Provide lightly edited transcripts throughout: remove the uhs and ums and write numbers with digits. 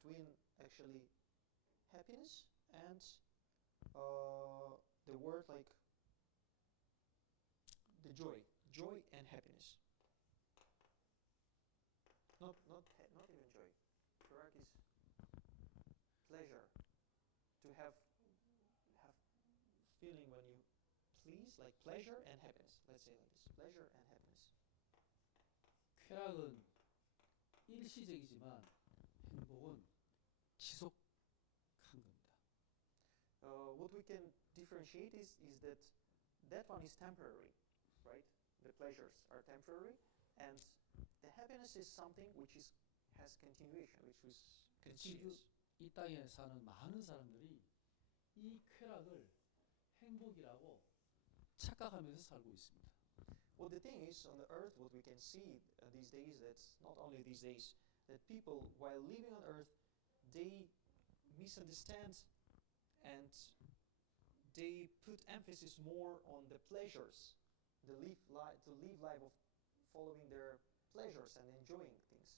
between actually happiness and the word like the joy and happiness. Not even joy. Correct is pleasure. To have feeling when you please, like pleasure and happiness. Let's say like this: pleasure and happiness. 쾌락은 일시적이지만 행복은 지속한 겁니다. What we can differentiate is that one is temporary, right? The pleasures are temporary, and the happiness is something which has continuation, which is continuous. 이 땅에 사는 많은 사람들이 이 쾌락을 행복이라고 착각하면서 살고 있습니다. Well, the thing is, on the earth, what we can see these days, that's not only these days, that people, while living on earth, they misunderstand and they put emphasis more on the pleasures, to live life of following their pleasures and enjoying things.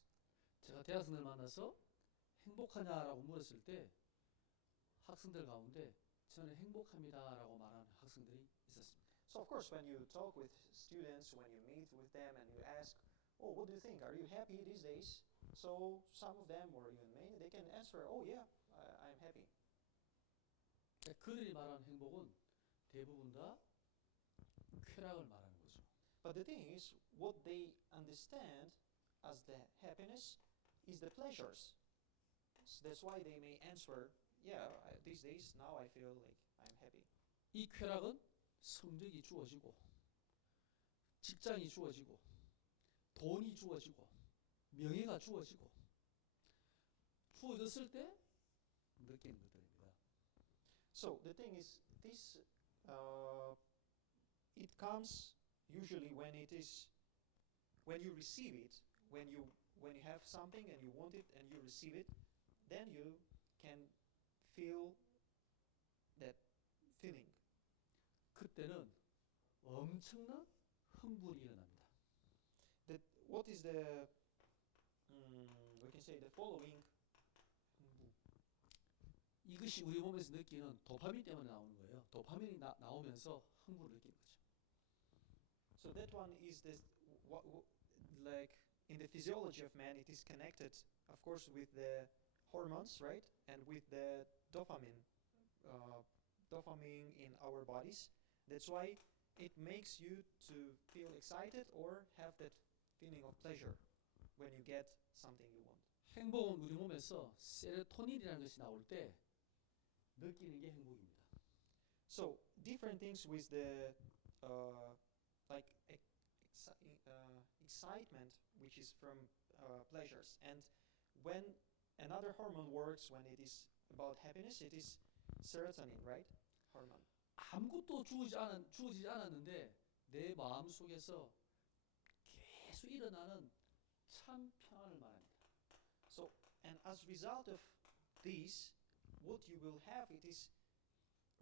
제가 대학생들 만나서 행복하냐라고 물었을 때 학생들 가운데 저는 행복합니다라고 말하는 학생들이 있었습니다. So of course, when you talk with students, when you meet with them and you ask, "Oh, what do you think? Are you happy these days?" So some of them, or even many, they can answer, "Oh yeah, I'm happy." 그들이 말하는 행복은 대부분 다 쾌락을 말하는 거죠. But the thing is, what they understand as the happiness is the pleasures. So that's why they may answer, "Yeah, these days now I feel like I'm happy." 이 쾌락은 성적이 주어지고 직장이 주어지고 돈이 주어지고 명예가 주어지고 주어졌을 때 느끼는 것들입니다. So the thing is, this it comes usually when you receive it, when you have something and you want it and you receive it, then you can feel that feeling. 그때는 엄청난 흥분이 일어납니다. That what is the we can say the following. 이것이 우리 몸에서 느끼는 도파민 때문에 나오는 거예요. 도파민이 나오면서 흥분을 느끼는 거죠. So that one is this like in the physiology of man, it is connected, of course, with the hormones, right, and with the dopamine in our bodies. That's why it makes you to feel excited or have that feeling of pleasure when you get something you want. 행복은 우리 몸에서 세로토닌이라는 것이 나올 때 느끼는 게 행복입니다. So different things with the like excitement, which is from pleasures, and when another hormone works, when it is about happiness, it is serotonin, right? Hormone. 아무것도 주어지지 않았는데 내 마음 속에서 계속 일어나는 참 평안을 말합니다. So, and as a result of these, what you will have, it is,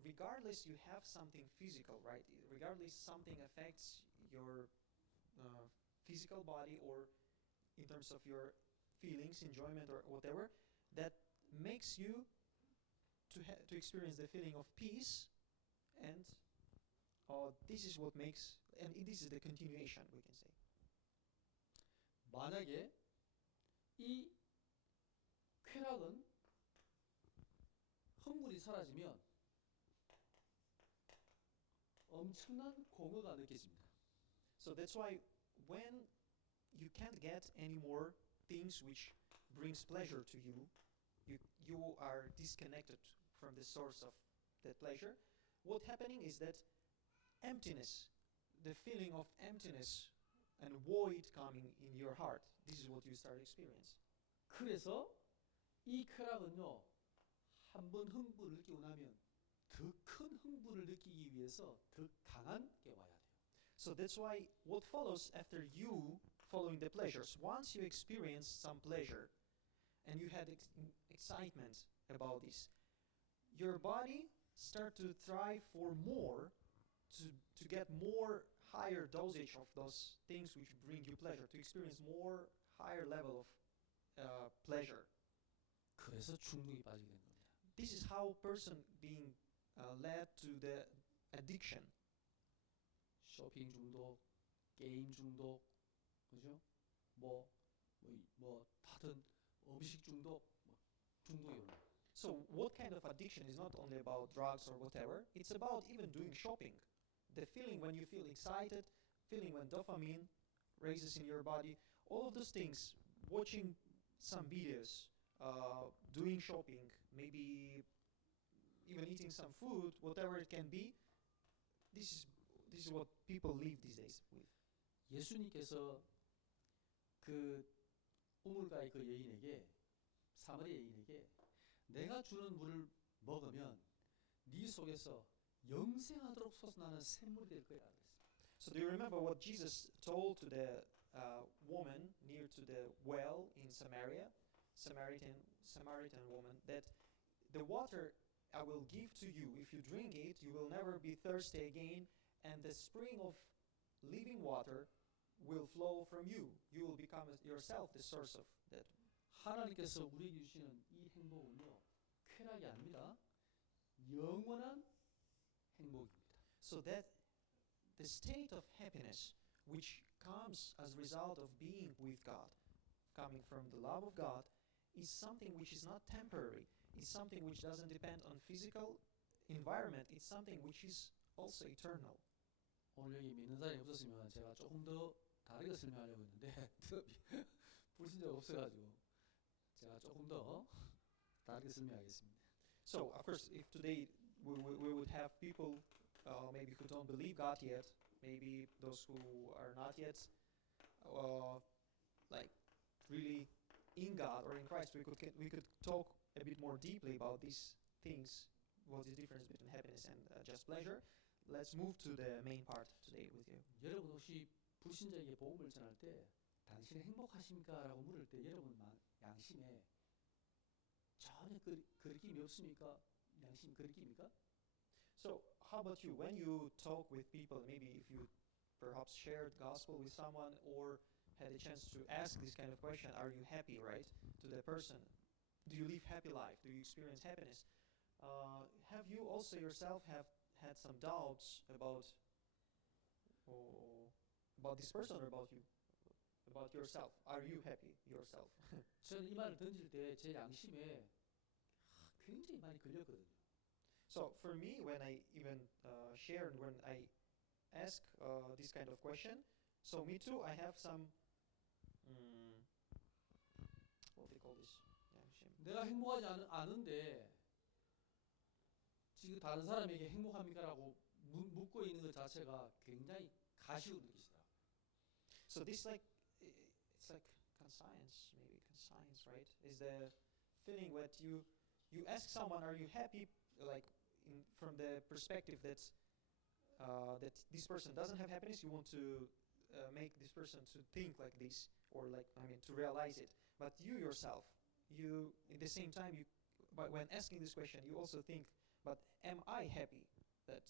regardless you have something physical, right? Regardless something affects your physical body or in terms of your feelings, enjoyment or whatever, that makes you to experience the feeling of peace, and this is what makes, and this is the continuation, we can say. 만약에 이 쾌락은 흥분이 사라지면 엄청난 공허가 느껴집니다. So that's why when you can't get any more things which brings pleasure to you, you are disconnected from the source of that pleasure. What's happening is that emptiness, the feeling of emptiness and void coming in your heart, this is what you start experiencing. 그래서 이 쾌락은요, 한 번 흥분을 느끼고 나면 더 큰 흥분을 느끼기 위해서 더 강한 게 와야 돼요. So that's why what follows after you following the pleasures, once you experience some pleasure and you had excitement about this, your body start to thrive for more, to get more higher dosage of those things which bring you pleasure, to experience more higher level of pleasure. 그래서 중독에 빠지게 된 겁니다. This is how person being led to the addiction. 쇼핑 중독, 게임 중독, 그죠? 다른 음식 중독, 중독이 올라. So what kind of addiction is not only about drugs or whatever, it's about even doing shopping. The feeling when you feel excited, feeling when dopamine raises in your body, all of those things, watching some videos, doing shopping, maybe even eating some food, whatever it can be, this is what people live these days with. 예수님께서 그 우물가의 그 여인에게 사마리아 여인에게 내가 주는 물을 먹으면 네 속에서 영생하도록 솟아나는 샘물이 될 거야. So do you remember what Jesus told to the woman near to the well in Samaria, Samaritan woman, that the water I will give to you, if you drink it, you will never be thirsty again, and the spring of living water will flow from you. You will become yourself the source of that. 하나님께서 우리에게 주시는 이 행복은요, 쾌락이 아닙니다. 영원한 행복입니다. So that the state of happiness which comes as a result of being with God, coming from the love of God, is something which is not temporary. It's something which doesn't depend on physical environment. It's something which is also eternal. 오늘 여기 믿는 사람이 없었으면 제가 조금 더 다르게 설명하려고 했는데 불신자가 없어가지고 제가 조금 더 다르게 설명하겠습니다. So, of course, if today we would have people maybe who don't believe God yet, maybe those who are not yet like really in God or in Christ, we could talk a bit more deeply about these things. What's the difference between happiness and just pleasure? Let's move to the main part today with you. 여러분 혹시 불신자에게 복음을 전할 때 당신이 행복하십니까? 라고 물을 때 여러분 양심에 전혀 거리낌이 없습니까? 양심 거리낌입니까? So, how about you? When you talk with people, maybe if you perhaps shared gospel with someone or had a chance to ask this kind of question, are you happy, right? To the person, do you live happy life? Do you experience happiness? Have you also yourself have had some doubts about this person or about you, about yourself? Are you happy yourself? 저는 이 말을 던질 때 제 양심에 굉장히 많이 걸렸거든요. So for me, when I even shared, when I ask this kind of question, so me too, I have some, what do you call this? 내가 행복하지 않은데 지금 다른 사람에게 행복합니까라고 묻고 있는 것 자체가 굉장히 가시로 느끼시다. So this it's like conscience, maybe conscience, right? Is the feeling that you ask someone, are you happy, like from the perspective that this person doesn't have happiness, you want to make this person to think like this, or to realize it. But you yourself, at the same time, but when asking this question, you also think, but am I happy? That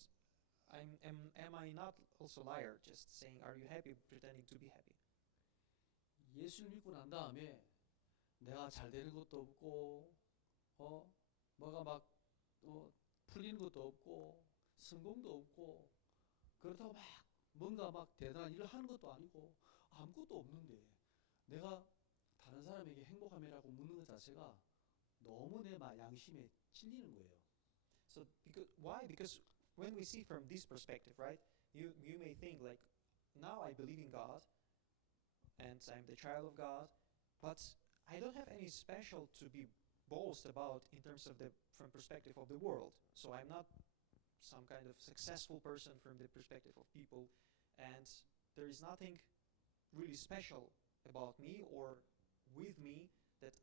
am I not also liar, just saying, are you happy, pretending to be happy? 예수를 믿고 난 다음에 내가 잘 되는 것도 없고, 뭐가 막 풀리는 것도 없고, 성공도 없고, 그렇다고 막 뭔가 막 대단한 일을 하는 것도 아니고 아무것도 없는데 내가 다른 사람에게 행복함이라고 묻는 것 자체가 너무 내 양심에 찔리는 거예요. So why? Because when we see from this perspective, right? You may think like, now I believe in God, and I'm the child of God, but I don't have any special to be boast about in terms of from perspective of the world. So I'm not some kind of successful person from the perspective of people, and there is nothing really special about me or with me that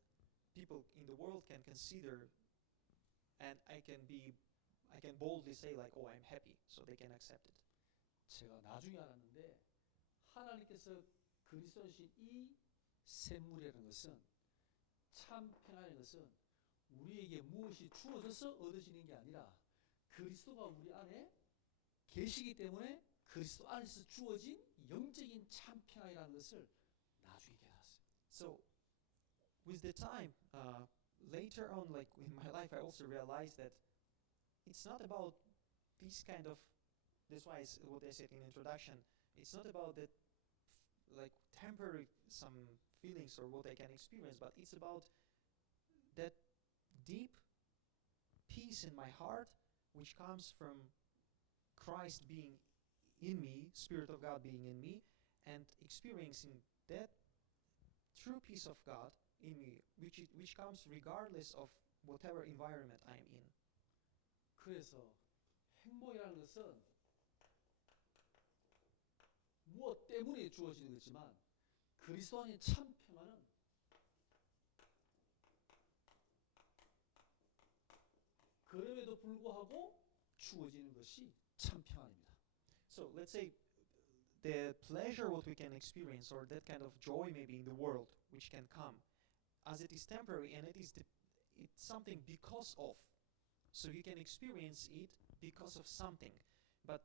people in the world can consider, and I can boldly say like, oh, I'm happy, so they can accept it. 제가 나중에 알았는데 하나님께서 그리스도에 주신 이 샘물이라는 것은 참 평안의 것은 우리에게 무엇이 주어져서 얻어지는 게 아니라 그리스도가 우리 안에 계시기 때문에 그리스도 안에서 주어진 영적인 참 평안이라는 것을 나중에 깨달았어요. So, with the time, later on, like in my life, I also realized that it's not about this kind of. That's why what I said in introduction. It's not about that, like temporary some feelings or what I can experience, but it's about that deep peace in my heart, which comes from Christ being in me, Spirit of God being in me, and experiencing that true peace of God in me, which comes regardless of whatever environment I'm in. 그래서 행복이라는 것은 무엇 때문에 주어지는 거지만 그리스도 안의 참 평안은 그럼에도 불구하고 주어지는 것이 참 평안입니다. So let's say the pleasure what we can experience or that kind of joy maybe in the world which can come, as it is temporary and it's something because of. So you can experience it because of something. But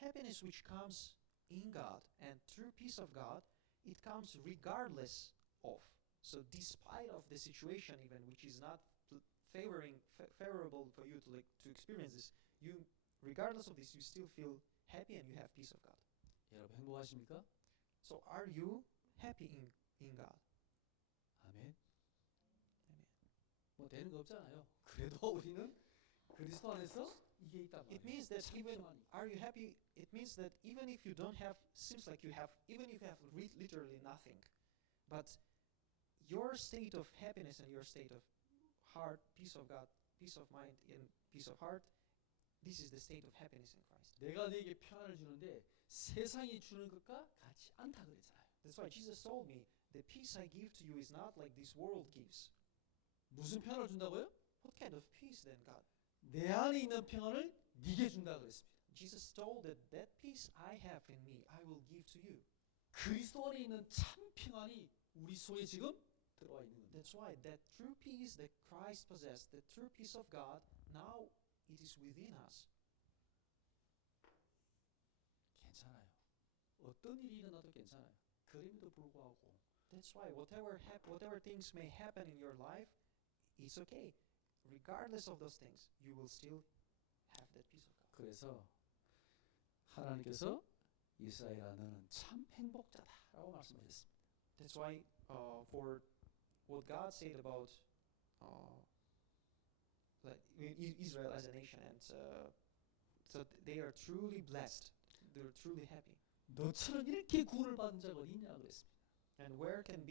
happiness which comes in God and through peace of God, it comes regardless of. So despite of the situation even which is not favorable for you to experience this, you regardless of this you still feel happy and you have peace of God. 여러분 행복하십니까? So are you happy in God? 아멘. Amen. 뭐 되는 거 없잖아요. 그래도 우리는 그리스도 안에서 이게 있단 말이에요. It means that 참 even 평안이. are you happy? It means that even if you don't have, seems like you have, even if you have literally nothing, but your state of happiness and your state of heart, peace of God, peace of mind, and peace of heart, this is the state of happiness in Christ. 내가 네게 평안을 주는데 세상이 주는 것과 같지 않다 그랬잖아요. That's why Jesus told me, the peace I give to you is not like this world gives. 무슨 평안을 준다고요? What kind of peace then, God? 내 안에 있는 평안을 네게 준다 그랬습니다. Jesus told that peace I have in me, I will give to you. 그리스도 안에 있는 참 평안이 우리 속에 지금 들어와 있는 겁니다. That's why that true peace that Christ possessed, the true peace of God, now it is within us. 괜찮아요. 어떤 일이 일어나도 괜찮아요. 그럼에도 불구하고 That's why whatever things may happen in your life, it's okay. Regardless of those things, you will still have that peace of God. 그래서 하나님께서 이스라엘아 너는 참 행복자다라고 말씀하셨습니다. That's why for what God said about Israel as a nation, and so they are truly blessed. They're truly happy. 너처럼 이렇게 구원을 받은 자가 어디 있냐 그랬습니다. And where can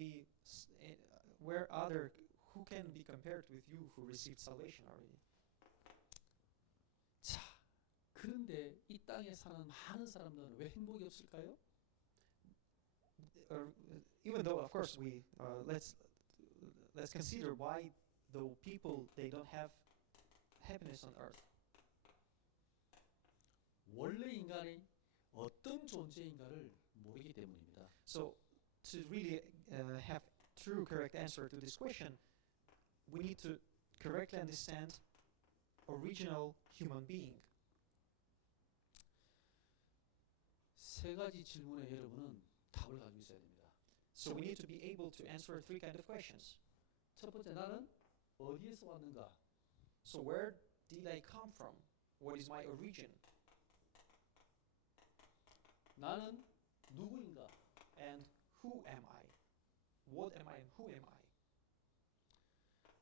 who can be compared with you who received salvation already? 자, 그런데 이 땅에 사는 많은 사람들은 왜 행복이 없을까요? Even though, of course, let's consider why the people they don't have happiness on earth. 원래 인간이 어떤 존재인가를 모르기 때문입니다. So, to really have true, correct answer to this question, we need to correctly understand original human being. 세 가지 질문에 여러분은 답을 가지고 있어야 됩니다. So we need to be able to answer three kind of questions. 첫 번째, 나는 어디에서 왔는가? So where did I come from? What is my origin? 나는 누구인가? And who am I? What am I and who am I?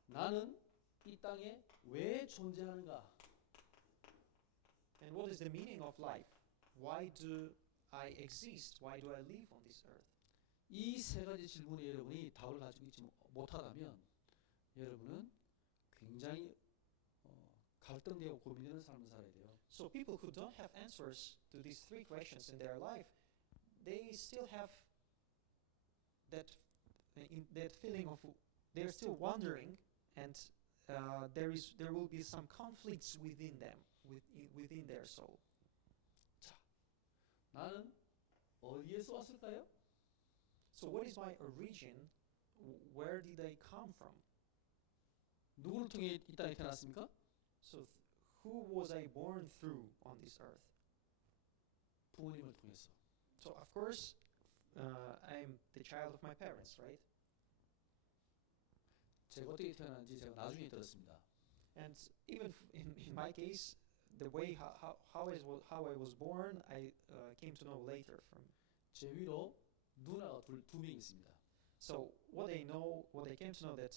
나는 이 땅에 왜 존재하는가? And what is the meaning of life? Why do I exist? Why do I live on this earth? 이 세 가지 질문에 여러분이 답을 가지고 있지 못하다면 여러분은 굉장히 갈등되고 고민되는 삶을 살아야 돼요. So people who don't have answers to these three questions in their life, they still have that feeling of they're still wondering, and there will be some conflicts within them, within their soul. 자, 나는 어디에서 왔을까요? So what is my origin? Where did I come from? 누구를 통해 이 땅에 태어났습니까? So who was I born through on this earth? 부모님을 통해서. So of course, I'm the child of my parents, right? 제가 어떻게 태어났는지 제가 나중에 들었습니다. And even in my case, the way how I was born, I came to know later from. 제 위로 누나가 두 명 있습니다. So what I came to know that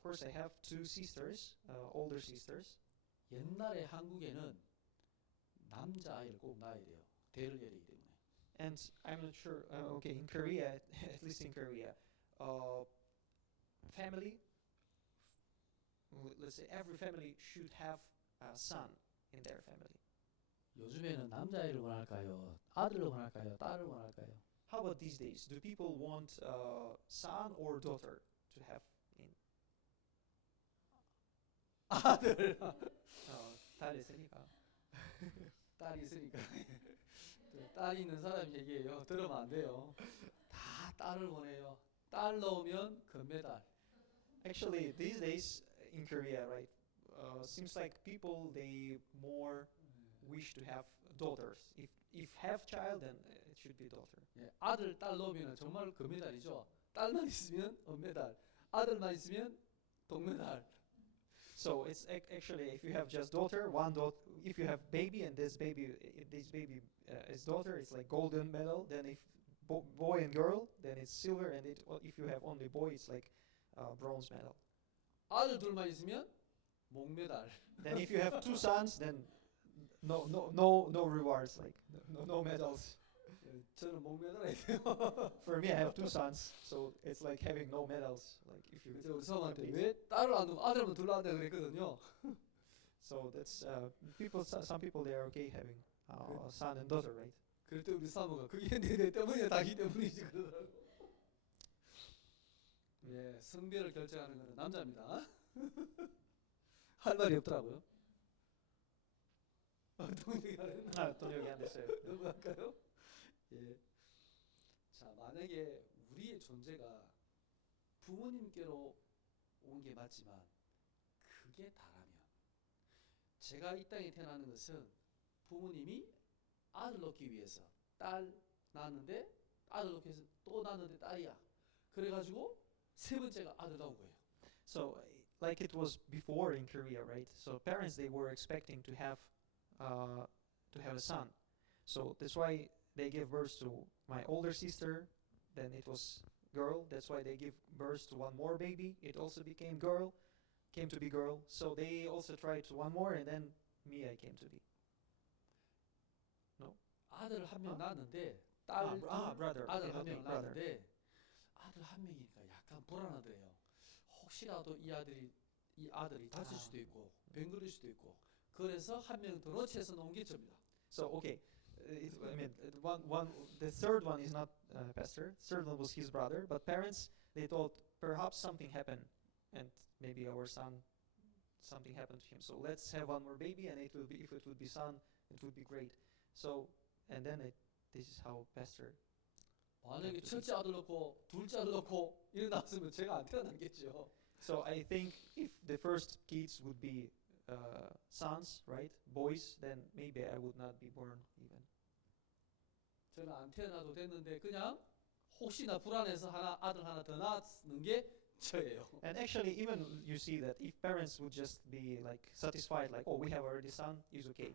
first I have two sisters, older sisters. 옛날에 한국에는 남자 아이를 꼭 낳아야 돼요. 대를 열리기 때문에. And I'm not sure. Okay, in Korea, at least in Korea, family. Let's say every family should have a son in their family. 요즘에는 남자아이를 원할까요? 아들을 원할까요? 딸을 원할까요? How about these days? Do people want son or daughter to have in? 아들. 딸이 있으니까. 딸이 있으니까. 딸이 있는 사람이 얘기해요. 들으면 안 돼요. 다 딸을 원해요. 딸 넣으면 금메달. Actually, these days in Korea, right, seems like people they more wish to have daughters. If have child, then it should be daughter. 예, 아들, 딸 넣으면 정말 금메달이죠. 딸만 있으면 은메달, 아들만 있으면 동메달. So it's actually if you have just daughter, one daughter. If you have baby and this baby is daughter, it's like golden medal. Then if boy and girl, then it's silver. And if you have only boy, it's like bronze medal. 아들 둘만 있으면 목메달. Then if you have two sons, then no rewards, like no medals. 저는 목메달이 돼요. For me, I have two sons, so it's like having no medals. Like if you. 그래서 우리 성한테 왜 딸을 안 두고 아들만 둘러 한다 그랬거든요. So that's people. Some people they are okay having son and daughter, right? 그럴 때 우리 사모가 그게 내 때문이야, 자기 때문이지 그러더라고. 예, 성별을 결정하는 것은 남자입니다. 할 말이 없더라고요. 동혁이 안 했나? 동혁이 안 됐어요. 넘어갈까요? 예. 자, 만약에 우리의 존재가 부모님께로 온 게 맞지만 그게 다라면, 제가 이 땅에 태어나는 것은 부모님이 아들 낳기 위해서 딸 낳았는데 아들 낳기 위해서 또 낳았는데 딸이야. 그래가지고 세 번째가 아들 나온 거예요. So like it was before in Korea, right? So parents they were expecting to have a son. So that's why they gave birth to my older sister. Then it was girl. That's why they give birth to one more baby. It also became girl, came to be girl. So they also tried to one more, and then me I came to be. No. 아들 한 명 낳았는데 딸 brother. 아들 Okay, 한 okay, 명 brother. 낳았는데 아들 한 명이니까 약간 불안하더래요. 혹시라도 이 아들이 다칠 수도 있고 병 걸릴 수도 있고, 그래서 한 명 더 넣치해서 놓은 게 접니다. So okay, I mean the third one is not pastor. Third one was his brother. But parents they thought perhaps something happened, and maybe our son something happened to him. So let's have one more baby, and it will be if it would be son, it would be great. So and then this is how pastor. 만약에 첫째 아들 넣고 둘째 아들 넣고 이래 나왔으면 제가 안 태어나겠죠. So I think if the first kids would be sons, right, boys, then maybe I would not be born even. 저는 안 태어나도 됐는데 그냥 혹시나 불안해서 아들 하나 더 낳는 게 저예요. And actually, even you see that if parents would just be like satisfied, like, oh, we have already son, is okay.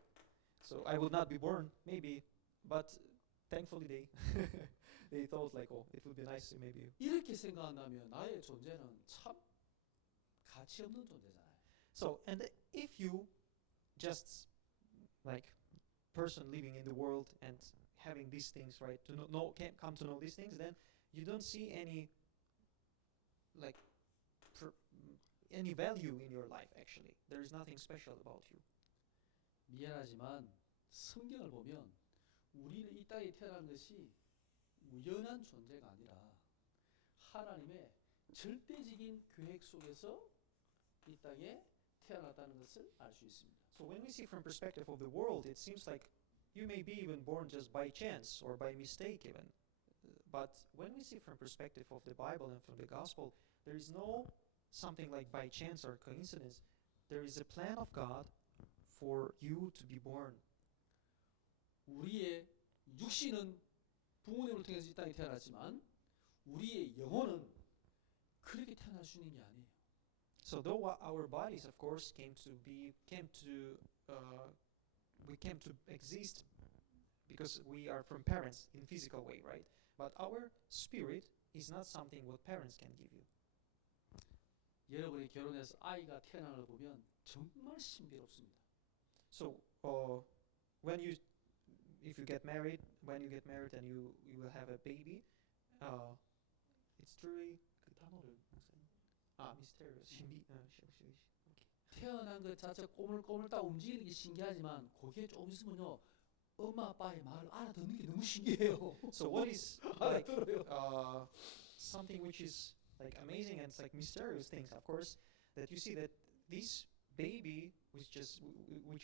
So I would not be born, maybe, but thankfully they thought like, oh, it would be nice to maybe. 이렇게 생각한다면 나의 존재는 참 가치 없는 존재잖아요. So and if you just like person living in the world and having these things, right, to can't come to know these things, then you don't see any like any value in your life. Actually, there is nothing special about you. 미안하지만 성경을 보면 우리는 이 땅에 태어난 것이 우연한 존재가 아니라 하나님의 절대적인 계획 속에서 이 땅에 태어났다는 것을 알 수 있습니다. So when we see from perspective of the world, it seems like you may be even born just by chance or by mistake even. But when we see from perspective of the Bible and from the gospel, there is no something like by chance or coincidence. There is a plan of God for you to be born. 우리의 육신은 부모님을 통해서 이 땅에 태어났지만 우리의 영혼은 그렇게 태어날 수 있는 게 아니에요. So though our bodies, of course, we came to exist because we are from parents in physical way, right? But our spirit is not something what parents can give you. 여러분이 결혼해서 아이가 태어나는 걸 보면 정말 신비롭습니다. So if you get married, when you get married and you will have a baby, it's truly 그 단어를 mysterious. 신비. 태어난 것 자체 꼬물꼬물 딱 움직이는 게 신기하지만 거기에 조금 있으면요 엄마 아빠의 말을 알아듣는 게 너무 신기해요. So what is like something which is like amazing and it's like mysterious things, of course, that you see that this baby which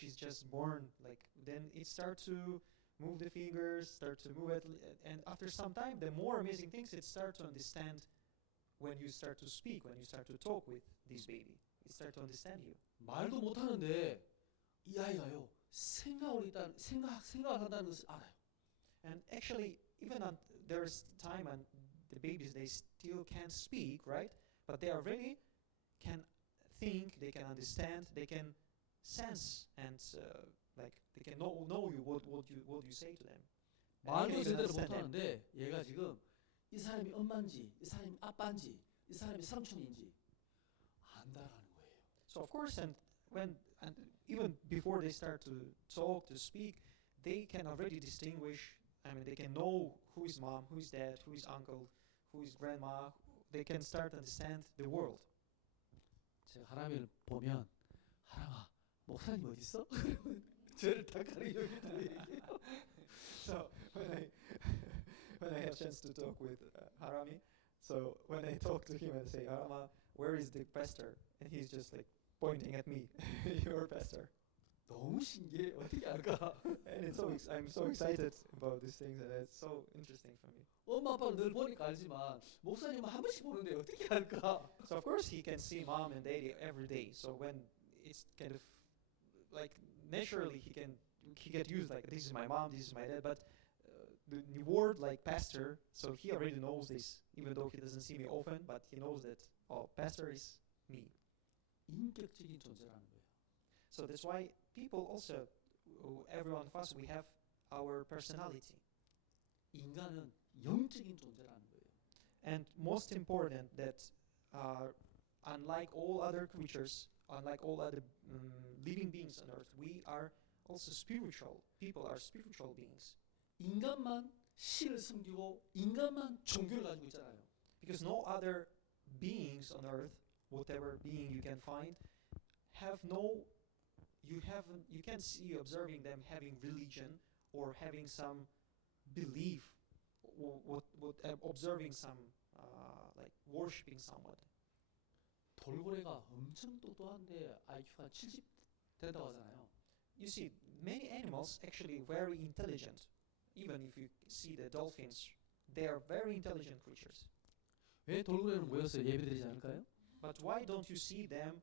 is just born, like then it starts to move the fingers, start to move it, and after some time, the more amazing things it starts to understand when you start to speak, when you start to talk with this baby. It starts to understand you. 말도 못 하는데 이 아이가요 생각을 한다는 것을 알아요. And actually, even there's time when the babies they still can't speak, right? But they already can think, they can understand, they can sense, and like they can know you what you say to them. 말도 제대로 못 하는데 얘가 지금 이 사람이 엄마인지, 이 사람이 아빠인지, 이 사람이 삼촌인지 안다라는 거예요. So of course, and even before they start to talk, to speak, they can already distinguish. I mean, they can know who is mom, who is dad, who is uncle, who is grandma. They can start to understand the world. 제가 하람이를 보면 하람아, 목사님 어디 있어? 저를 다 가리려 얘기해요. So when I have chance to talk with Harami, so when I talk to him and say, Harama, where is the pastor? And he's just like pointing at me, your pastor. 너무 신기해. 어떻게 알까? And I'm so excited about these things, and it's so interesting for me. 엄마 아빠를 늘 보니까 알지만 목사님은 한 번씩 보는데 어떻게 알까? So of course he can see mom and daddy every day. So when it's kind of like naturally he get used like this is my mom, this is my dad, but the word like pastor, so he already knows this, even though he doesn't see me often, but he knows that pastor is me. 인격적인 존재라는 거예요. So that's why people also, every one of us, we have our personality. 인간은 영적인 존재라는 거예요. And most important that unlike all other creatures, unlike all other living beings on earth, we are also spiritual. People are spiritual beings. 인간만 신을 섬기고 인간만 종교를 가지고 있잖아요. Because no other beings on earth, whatever being you can find, you can't see observing them having religion or having some belief, or observing some like worshiping someone. 돌고래가 엄청 똑똑한데 IQ가 70 된다고 하잖아요. You see, many animals actually very intelligent. Even if you see the dolphins, they are very intelligent creatures. 왜 돌고래는 모여서 예배드리지 않을까요? But why don't you see them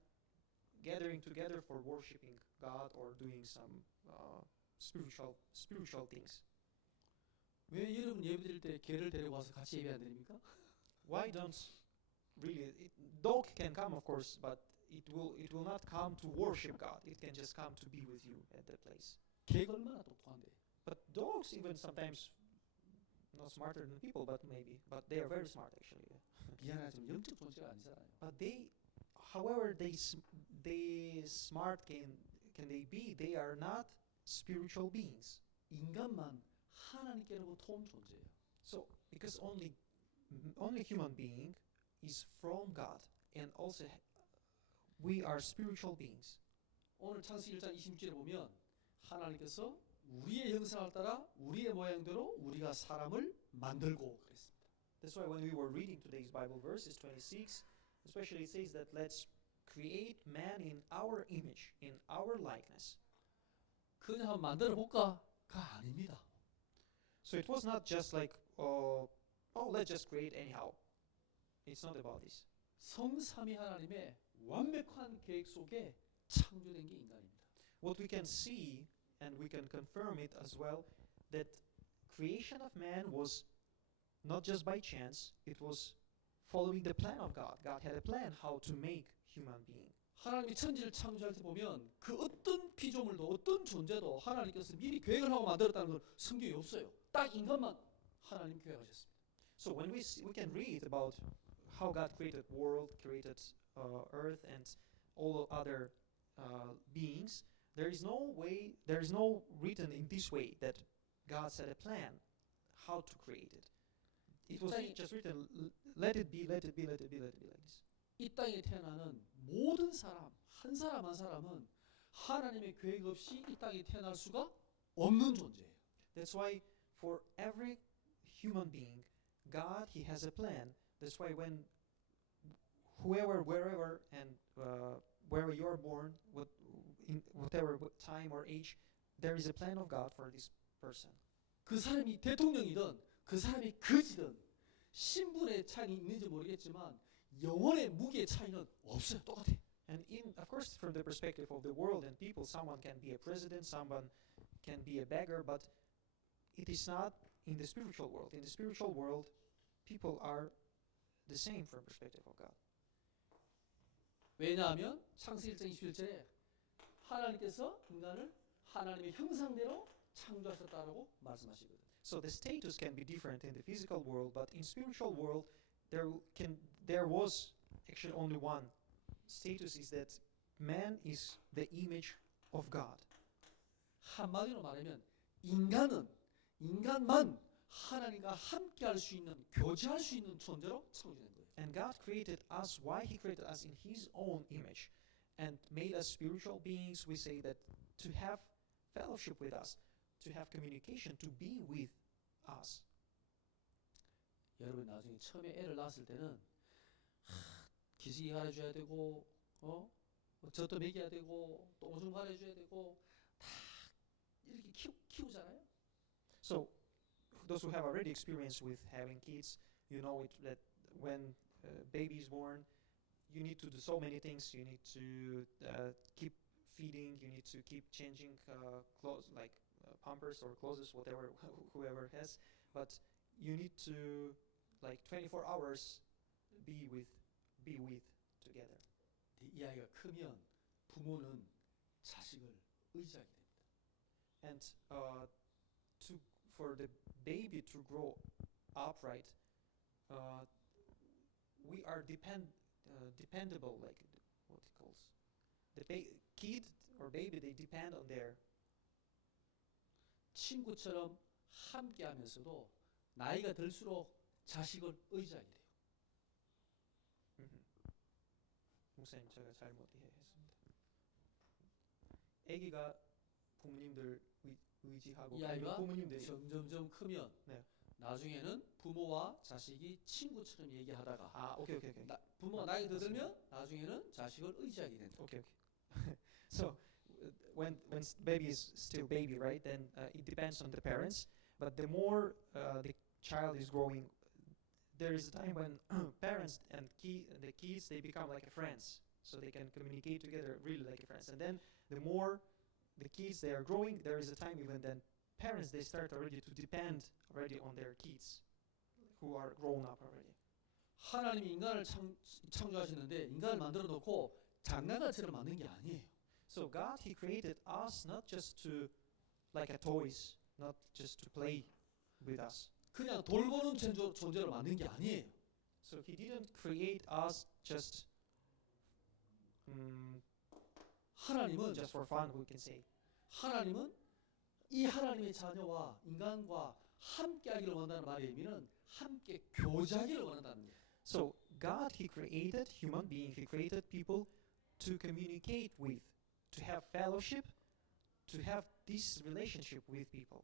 gathering together for worshiping God or doing some spiritual things? 왜 여러분 예배드릴 때 개를 데리고 와서 같이 예배 안 드립니까? Why don't really? Dog can come, of course, but it will not come to worship God. It can just come to be with you at that place. 개가 얼마나 똑똑한데? But dogs even sometimes not smarter than people, but they are very smart actually. 미안하지만 영적 존재가 아니잖아요. But however smart can they be? They are not spiritual beings. 인간만 하나님께로부터 온 존재예요. So because only human being is from God, and also we are spiritual beings. 오늘 창세기 1장 20절에 보면 하나님께서 우리의 형상을 따라 우리의 모양대로 우리가 사람을 만들고 그랬습니다. That's why when we were reading today's Bible verses 26, especially it says that let's create man in our image, in our likeness. 그냥 한번 만들어 볼까가 아닙니다. So it was not just like let's just create anyhow. It's not about this. 성삼위 하나님의 완벽한 계획 속에 창조된 게 인간입니다. What we can see and we can confirm it as well, that creation of man was not just by chance, it was following the plan of God. God had a plan how to make human being. 하나님이 천지를 창조할 때 보면 그 어떤 피조물도 어떤 존재도 하나님께서 미리 계획을 하고 만들었다는 걸 성경에 없어요. 딱 인간만 하나님 계획하셨습니다. So when we can read about how God created world, created earth, and all other beings, there is no written in this way that God set a plan how to create it. It was just written, let it be, let it be, let it be, let it be like this. 이 땅에 태어나는 모든 사람, 한 사람 한 사람은 하나님의 계획 없이 이 땅에 태어날 수가 없는 존재예요. That's why for every human being, God, He has a plan. That's why when whoever, wherever, and wherever you're born, in whatever time or age, there is a plan of God for this person. 그 사람이 대통령이든 그 사람이 거지든 신분의 차이는 있는지 모르겠지만 영혼의 무게의 차이는 없어요. 똑같아. And of course, from the perspective of the world and people, someone can be a president, someone can be a beggar, but it is not in the spiritual world. In the spiritual world, people are the same from perspective of God. 왜냐하면 창세기 1장 21절에 하나님께서 인간을 하나님의 형상대로 창조하셨다라고 말씀하시거든요. So the status can be different in the physical world, but in spiritual world, there was actually only one status, is that man is the image of God. 한마디로 말하면 인간만 하나님과 함께할 수 있는 교제할 수 있는 존재로 창조된 거예요. And God created us. Why He created us in His own image, and made us spiritual beings. We say that to have fellowship with us, to have communication, to be with us. 여러분 나중에 처음에 애를 낳았을 때는 기저귀 갈아줘야 되고 젖도 먹여야 되고 똥오줌 갈아줘야 되고 다 이렇게 키우잖아요. So those who have already experience with having kids, you know it, that when a baby is born, you need to do so many things. You need to keep feeding. You need to keep changing clothes, like pampers or clothes, whatever whoever has. But you need to, like 24 hours, be with together. 이 아이가 크면 부모는 자식을 의지하게 됩니다. And for the baby to grow upright, we are dependable, like what it calls. The kid or baby, they depend on their. 친구처럼 함께하면서도 나이가 들수록 자식을 의지하게 돼요. 목사님, 제가 잘못 이해했습니다. 아기가 부모님들 의지하고 이 아이가 부모님들이 점점점 크면 네. 나중에는 부모와 자식이 친구처럼 얘기하다가 오케이. 부모가 나이가 더 들면 나중에는 자식을 의지하게 된다. Okay. So when baby is still baby, right? Then it depends on the parents. But the more the child is growing, there is a time when parents and the kids, they become like friends, so they can communicate together really like friends. And then the more the kids they are growing, there is a time even then parents they start already to depend already on their kids who are grown up already. 하나님이 인간을 창조하시는데 인간을 만들어 놓고 장난감처럼 만든 게 아니에요. So God, He created us not just to like a toys, not just to play with us. 그냥 돌보는 존재로 만든 게 아니에요. So He didn't create us just 하나님은 just for fun, we can say. 하나님은 이 하나님의 자녀와 인간과 함께하기를 원한다는 말의 의미는 함께 교제하기를 원한다는 거예요. So God, He created human being. He created people to communicate with, to have fellowship, to have this relationship with people.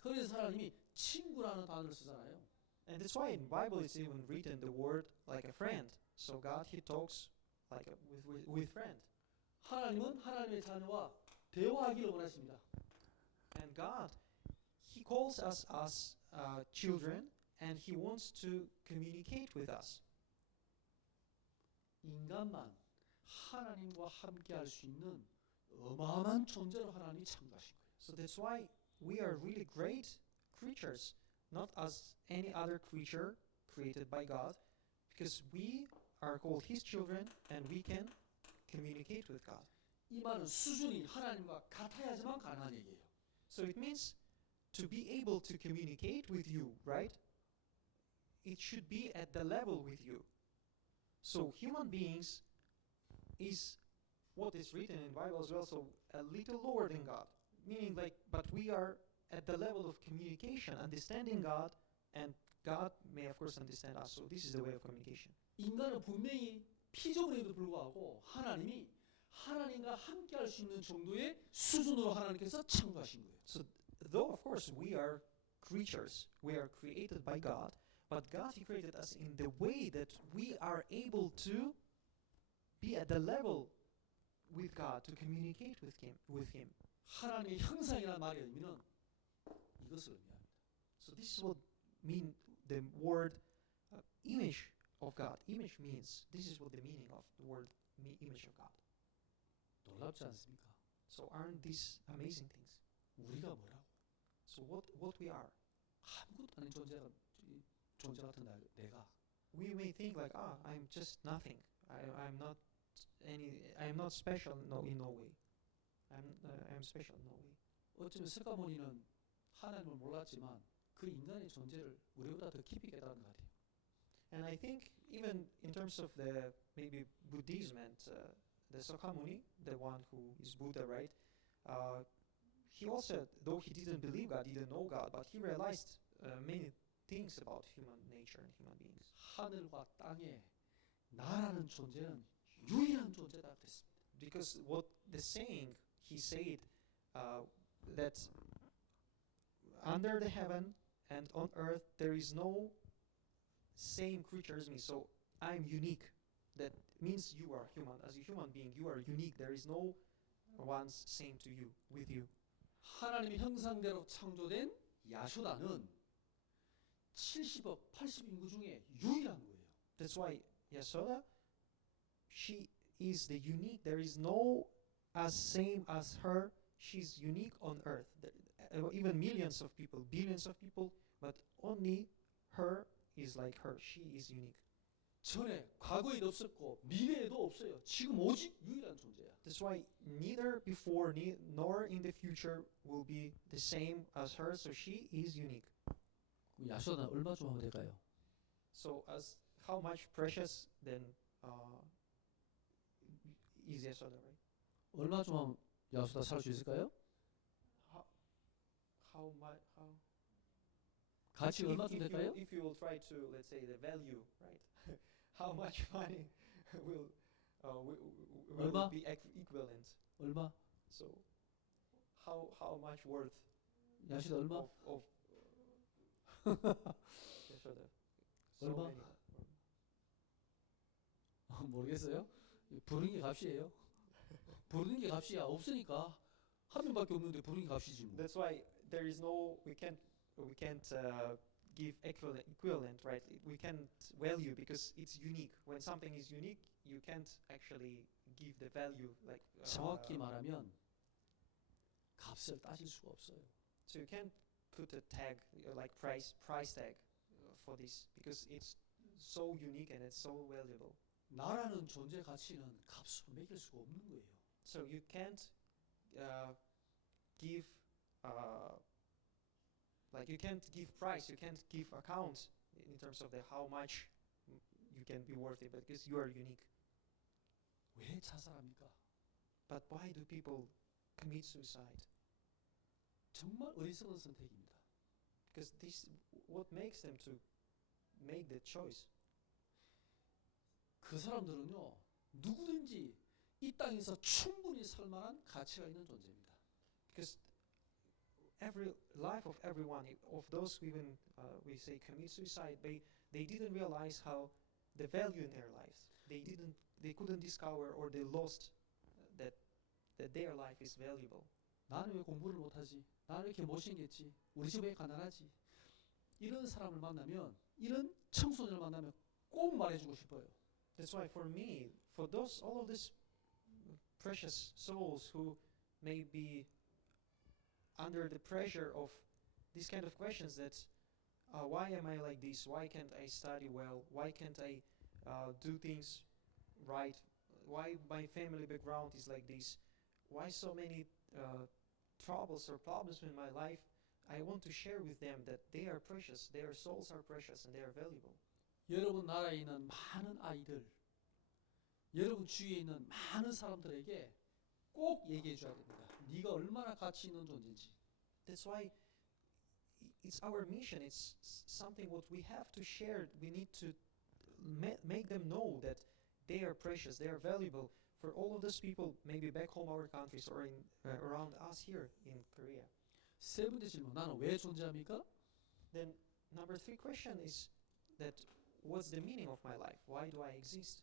그래서 하나님이 친구라는 단어를 쓰잖아요. And that's why in Bible it's even written the word like a friend. So God, He talks like with friend. 하나님은 하나님의 자녀와 대화하기를 원하십니다. And God, He calls us as children, and He wants to communicate with us. 인간만 하나님과 함께할 수 있는 어마어마한 존재로 하나님이 창조하신 거예요. So that's why we are really great creatures, not as any other creature created by God, because we are called His children, and we can communicate with God. 이 말은 수준이 하나님과 같아야지만 가능한 얘기예요. So it means to be able to communicate with you, right? It should be at the level with you. So human beings is what is written in the Bible as well, so a little lower than God. Meaning like, but we are at the level of communication, understanding God, and God may of course understand us. So this is the way of communication. 인간은 분명히 피조물에도 불구하고 하나님이 하나님과 함께 할 수 있는 정도의 수준으로 하나님께서 창조하신 거예요. So though of course we are creatures, we are created by God, but God He created us in the way that we are able to be at the level with God, to communicate with Him. 하나님의 형상이라는 말의 의미는 이것을 의미합니다. So this is what mean the word image of God. Image means, this is what the meaning of the word image of God. 놀랍지 않습니까? So aren't these amazing things? 우리가 뭐라고? So what we are? 아무것도 아닌 존재 같은 내가 We may think like, I'm just nothing. I'm not special. No, in no way. I'm special in no way. 어쩌면 스가모니는 하나님을 몰랐지만 그 인간의 존재를 우리보다 더 깊이 깨달은 것 같아요. And I think even in terms of the maybe Buddhism and the Sakyamuni, the one who is Buddha, right? He also, though he didn't believe God, didn't know God, but he realized many things about human nature and human beings. 하늘과 땅에 나라는 존재는 유일한 존재다 그랬습니다. Because what the saying he said that under the heaven and on earth there is no same creature as me. So I'm unique. That means you are human. As a human being, you are unique. There is no one's same to you, with you. 하나님의 형상대로 창조된 야쇼다는 70억, 80억 인구 중에 유일한 거예요. That's why Yasoda, she is the unique. There is no as same as her. She's unique on earth. Even millions of people, billions of people, but only her is like her. She is unique. 전에 과거에도 없었고 미래에도 없어요. 지금 오직 유일한 존재야. That's why neither before nor in the future will be the same as her. So she is unique. 야쇼다는 얼마 좀 하면 될까요? So as how much precious then is Yasoda, right? 얼마 좀 하면 야쇼다 살 수 있을까요? How much? How? 가치 얼마 좀 될까요? If you will try to, let's say, the value, right? How much money will 얼마? be equivalent? 얼마? So how much worth 야쇼다 얼마? of Yasoda? So 얼마? many. 모르겠어요. 부르는 게 값이에요. 부르는 게 값이야. 없으니까 한 명밖에 없는데 부르는 게 값이지 뭐. That's why there is no, we can't give equivalent, right? We can't value because it's unique. When something is unique, you can't actually give the value like. 정확히 말하면 값을 따질 수가 없어요. So you can't put a tag like price tag for this because it's so unique and it's so valuable. 나라는 존재 가치는 값으로 매길 수가 없는 거예요. So you can't give like you can't give price, you can't give account in terms of the how much you can be worth it because you are unique. 왜 자살합니까? But why do people commit suicide? 정말 어리석은 선택입니다. Because this what makes them to make the choice. 그 사람들은요 누구든지 이 땅에서 충분히 살 만한 가치가 있는 존재입니다. Because every life of everyone, of those who even we say commit suicide, they didn't realize how the value in their lives. They couldn't discover or they lost that their life is valuable. 나는 왜 공부를 못하지? 나는 왜 이렇게 못생겼지? 우리 집 왜 가난하지? 이런 사람을 만나면 이런 청소년을 만나면 꼭 말해주고 싶어요. That's why for me, for those all of these precious souls who may be under the pressure of these kind of questions that why am I like this? Why can't I study well? Why can't I do things right. Why my family background is like this? Why so many troubles or problems in my life? I want to share with them that they are precious, their souls are precious, and they are valuable. 여러분 나라에 있는 많은 아이들, 여러분 주위에 있는 많은 사람들에게 꼭 얘기해 줘야 됩니다. 네가 얼마나 가치 있는 존재인지. That's why it's our mission. It's something what we have to share. We need to make them know that they are precious, they are valuable for all of those people, maybe back home our countries or in around us here in Korea. 세 번째 질문, 나는 왜 존재합니까? Then number 3 question is that what's the meaning of my life? Why do I exist?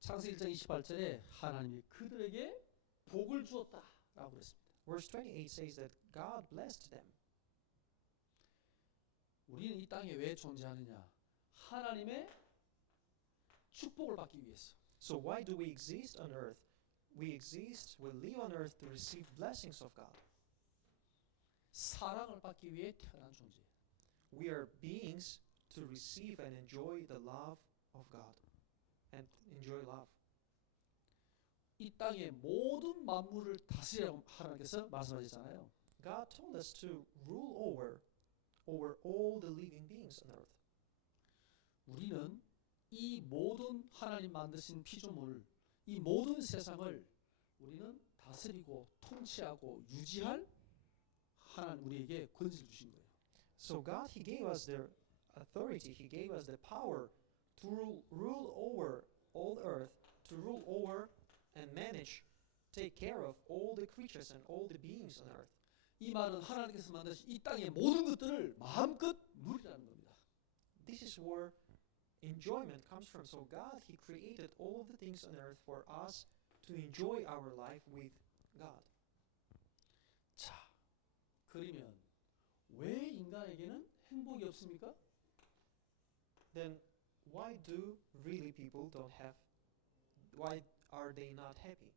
창세기 1장 28절에 하나님이 그들에게 복을 주었다라고 그랬습니다. Verse 28 says that God blessed them. 우리는 이 땅에 왜 존재하느냐? 하나님의 축복을 받기 위해서. So why do we exist on earth? We exist, we live on earth to receive blessings of God. 사랑을 받기 위해 태어난 존재. We are beings to receive and enjoy the love of God and enjoy love. 이 땅의 모든 만물을 다스리라고 하나님께서 말씀하셨잖아요. God told us to rule over all the living beings on earth. 우리는 이 모든 하나님 만드신 피조물, 이 모든 세상을 우리는 다스리고 통치하고 유지할 하나님 우리에게 권세를 주신 거예요. So God, He gave us the authority, He gave us the power to rule over all earth, to rule over and manage, take care of all the creatures and all the beings on earth. 이 말은 하나님께서 만드신 이 땅의 모든 것들을 마음껏 누리라는 겁니다. This is where enjoyment comes from. So God, He created all of the things on earth for us to enjoy our life with God. 자, 그러면 왜 인간에게는 행복이 없습니까? Then why do really people don't have, why are they not happy?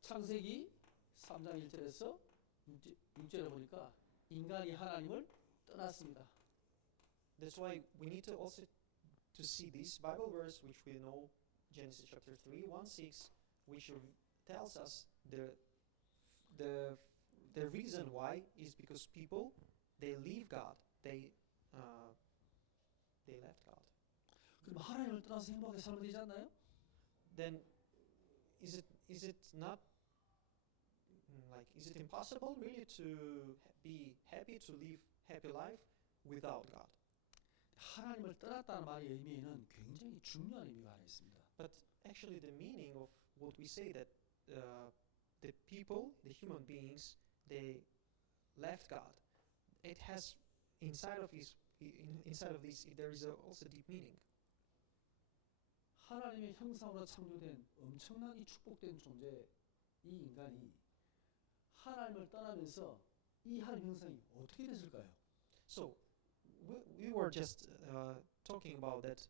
창세기 3장 1절에서 6절에 보니까 인간이 하나님을 떠났습니다. That's why we need to also to see this Bible verse which we know, Genesis chapter 3, 1-6, which tells us the reason why is because people, they leave God, they left God. 그럼 하나님을 떠나서 행복하게 살면 되지 않나요? Then is it not like, is it impossible really to be happy, to live happy life without God? 하나님을 떠났다는 말의 의미에는 굉장히 중요한 의미가 하나 있습니다. But actually the meaning of what we say that the people, the human beings, they left God. It has inside of this there is also deep meaning. 하나님의 형상으로 창조된 엄청난 이 축복된 존재 이 인간이 하나님을 떠나면서 이 하나님 형상이 어떻게 됐을까요? So we were just talking about that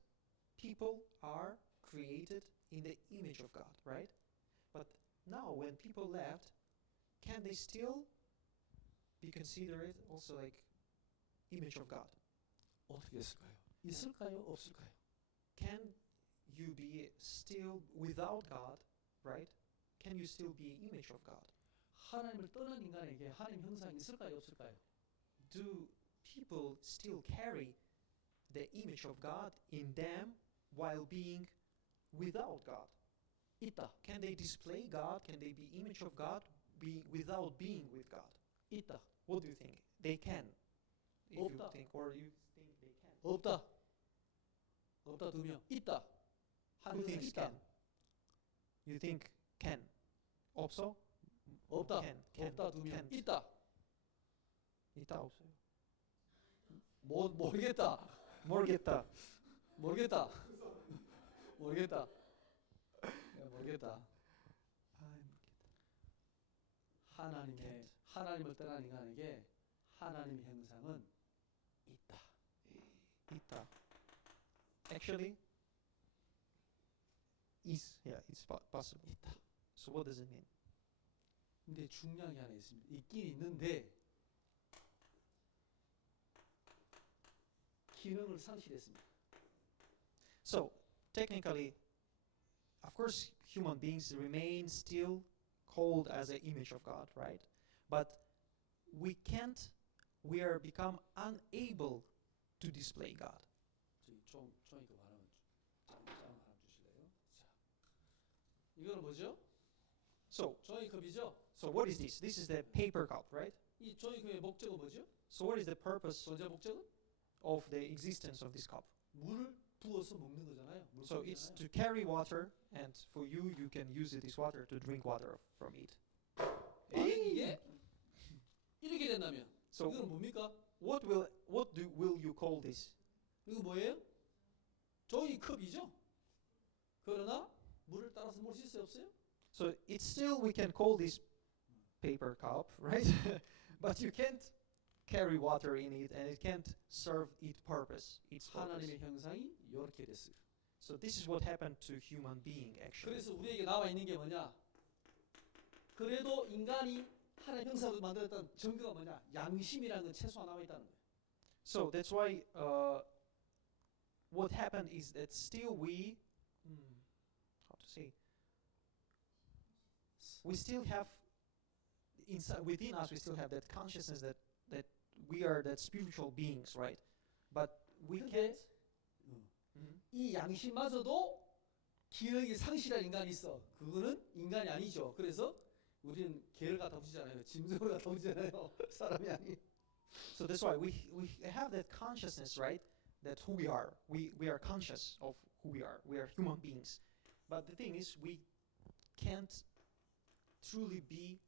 people are created in the image of God, right? But now when people left, can they still be considered also like image of God? 어떻게 됐을까요? 있을까요? 없을까요? Can you be still without God, right? Can you still be image of God? 하나님을 떠난 인간에게 하나님 형상이 있을까요? 없을까요? Do people still carry the image of God in them while being without God? 있다. Can they display God? Can they be image of God without being with God? 있다. What do you think? They can. If 없다. you think, or you think they can. 없다. 없다 두 명. 있다. Who 하나님 thinks 있다. can? You think can? 없어? 없다. Can. 없다 두 명. Can't. 있다. 있다 없어요. 모르겠다. 모르겠다. 모르겠다. 모르겠다. 모르겠다. 하나님을 떠난 인간에게 하나님의 형상은 있다. 있다. Actually, it's possible. 있다. So what does it mean? 근데 중요한 게 하나 있습니다. 있긴 있는데 기능을 상실했습니다. So technically, of course, human beings remain still called as an image of God, right? But we can't. We are become unable to display God. 저기 좀 이거 말하면 짱 하나 주실래요? 자, 이거는 뭐죠? So 종이컵이죠? what is this? This is the paper cup, right? 이 종이컵의 목적은 뭐죠? So what is the purpose 존재 목적은 of the existence of this cup? 물을 부어서 먹는 거잖아요. So it's to carry water, and for you, you can use this water to drink water from it. 만약에 이렇게 된다면 So 이거는 뭡니까? what will you call this? 이거 뭐예요? 종이컵이죠. 그러나 물을 따라서 먹을 수 있어요, 없어요? So it's still we can call this paper cup, right? But you can't carry water in it, and it can't serve its purpose. 하나님의 형상이 이렇게 됐어요. So this is what happened to human being actually. 그래서 우리에게 나와 있는 게 뭐냐? 그래도 인간이 하나님 형상으로 만들었다는 증거가 뭐냐? 양심이라는 건 최소한 나와 있다는 거예요. So that's why what happened is that still how to say, we still have inside within us, we still have that consciousness that we are that spiritual beings, right? But we 근데 can't. 이 양심마저도 기능이 상실한 인간이 있어. 그거는 인간이 아니죠. 그래서 우리는 개를 갖다 붙이잖아요. 짐승을 갖다 붙이잖아요. 사람이 아니. So that's why we have that consciousness, right? That who we are. We are conscious of who we are. We are human beings. But the thing is, we can't truly be.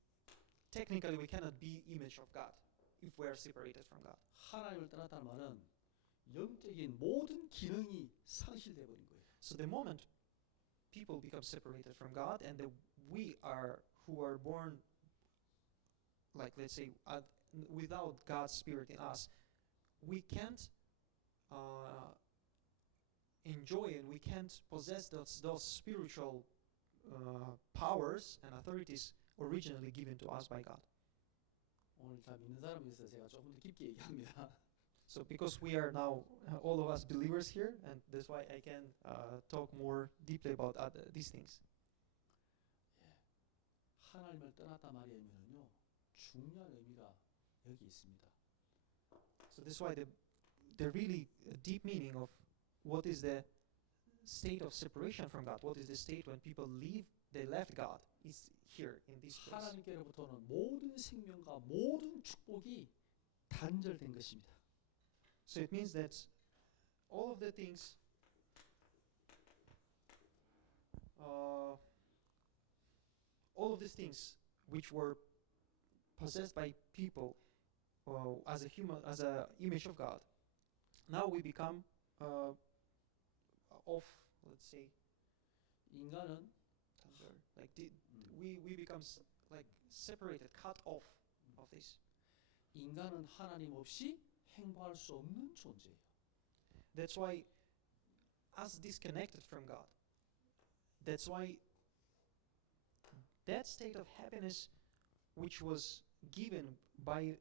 Technically, we cannot be image of God if we are separated from God. 하나님을 떠났다는 말은 영적인 모든 기능이 상실돼 버린 거예요. So the moment people become separated from God, and we are who are born, like let's say, without God's Spirit in us, we can't enjoy and we can't possess those spiritual powers and authorities originally given to us by God. 오늘 다 믿는 사람이 있어서 제가 조금 더 깊게 얘기합니다. So because we are now all of us believers here, and that's why I can talk more deeply about these things. 하나님을 떠났다 말이면요 중요한 의미가 여기 있습니다. So that's why the really deep meaning of what is the state of separation from God, what is the state when people they left God, is here in this place. 하나님께로부터는 모든 생명과 모든 축복이 단절된 것입니다. So it means that all of the things, all of these things which were possessed by people as a image of God, now we become of, let's say, 인간은 like we become like separated, cut off of this. 인간은 하나님 없이 행복할 수 없는 존재예요. That's why, us disconnected from God, that's why that state of happiness which was given by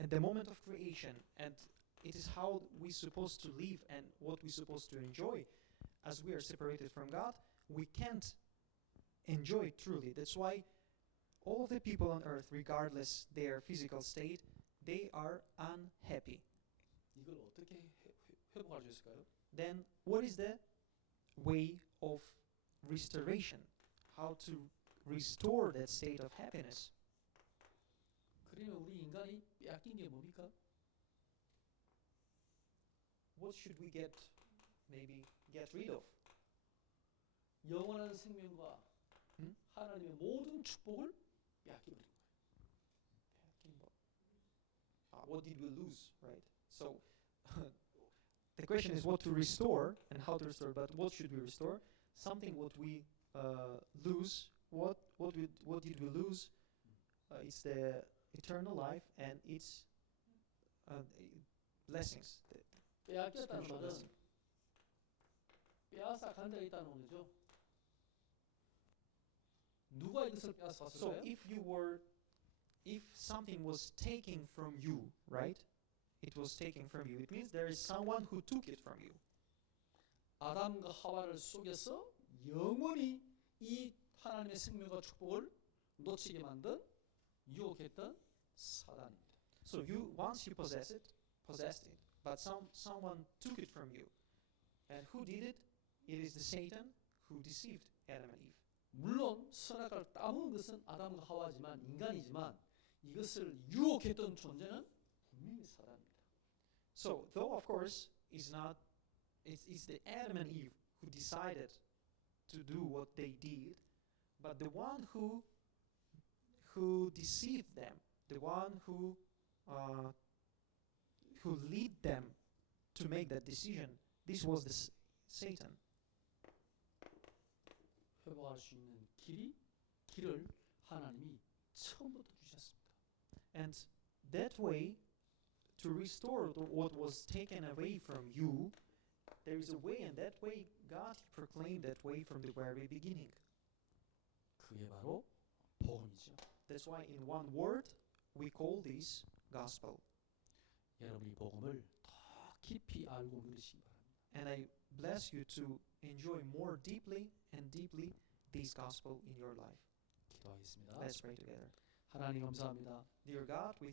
at the moment of creation, and it is how we're supposed to live and what we're supposed to enjoy as we are separated from God, we can't enjoy it truly. That's why all of the people on earth, regardless their physical state, they are unhappy. 이걸 어떻게 회복할 수 있을까요? Then what is the way of restoration? How to restore that state of happiness? 그러면 우리 인간이 빼앗긴 게 뭡니까? What should we get rid of? 영원한 생명과 하나님의 모든 축복을 빼앗겨버린 거예요. What did we lose, right? So the question is what to restore and how to restore, but what should we restore? Something what we lose. What did we lose? It's the eternal life and its blessings. 빼앗겼다는 spiritual 말은 blessing. 빼앗아 간 적이 있다는 거죠. 누가 이것을 So 빼앗았을까요? if something was taken from you, right? it was taken from you. It means there is someone who took it from you. 아담과 하와를 속여서 영원히 이 하나님의 생명과 축복을 놓치게 만든 유혹했던 사단입니다. So you once you possessed it, but someone took it from you. And who did it? It is the Satan who deceived Adam and Eve. 물론 선악과를 따먹은 것은 아담과 하와지만 인간이지만 이것을 유혹했던 존재는 분명히 사단입니다. So though of course it's the Adam and Eve who decided to do what they did, but the one who deceived them, the one who lead them to make that decision, this was Satan. 회복할 수 있는 길을 하나님이 처음부터 주셨습니다. And that way, to restore what was taken away from you, there is a way, and that way God proclaimed that way from the very beginning. 그게 바로 복음이죠. That's why in one word we call this gospel. 여러분이 복음을 더 깊이 알고 누리시기 바랍니다. And I bless you to enjoy more deeply and deeply this gospel in your life. 기도하겠습니다. Let's pray together. 하나님 감사합니다. Dear God, we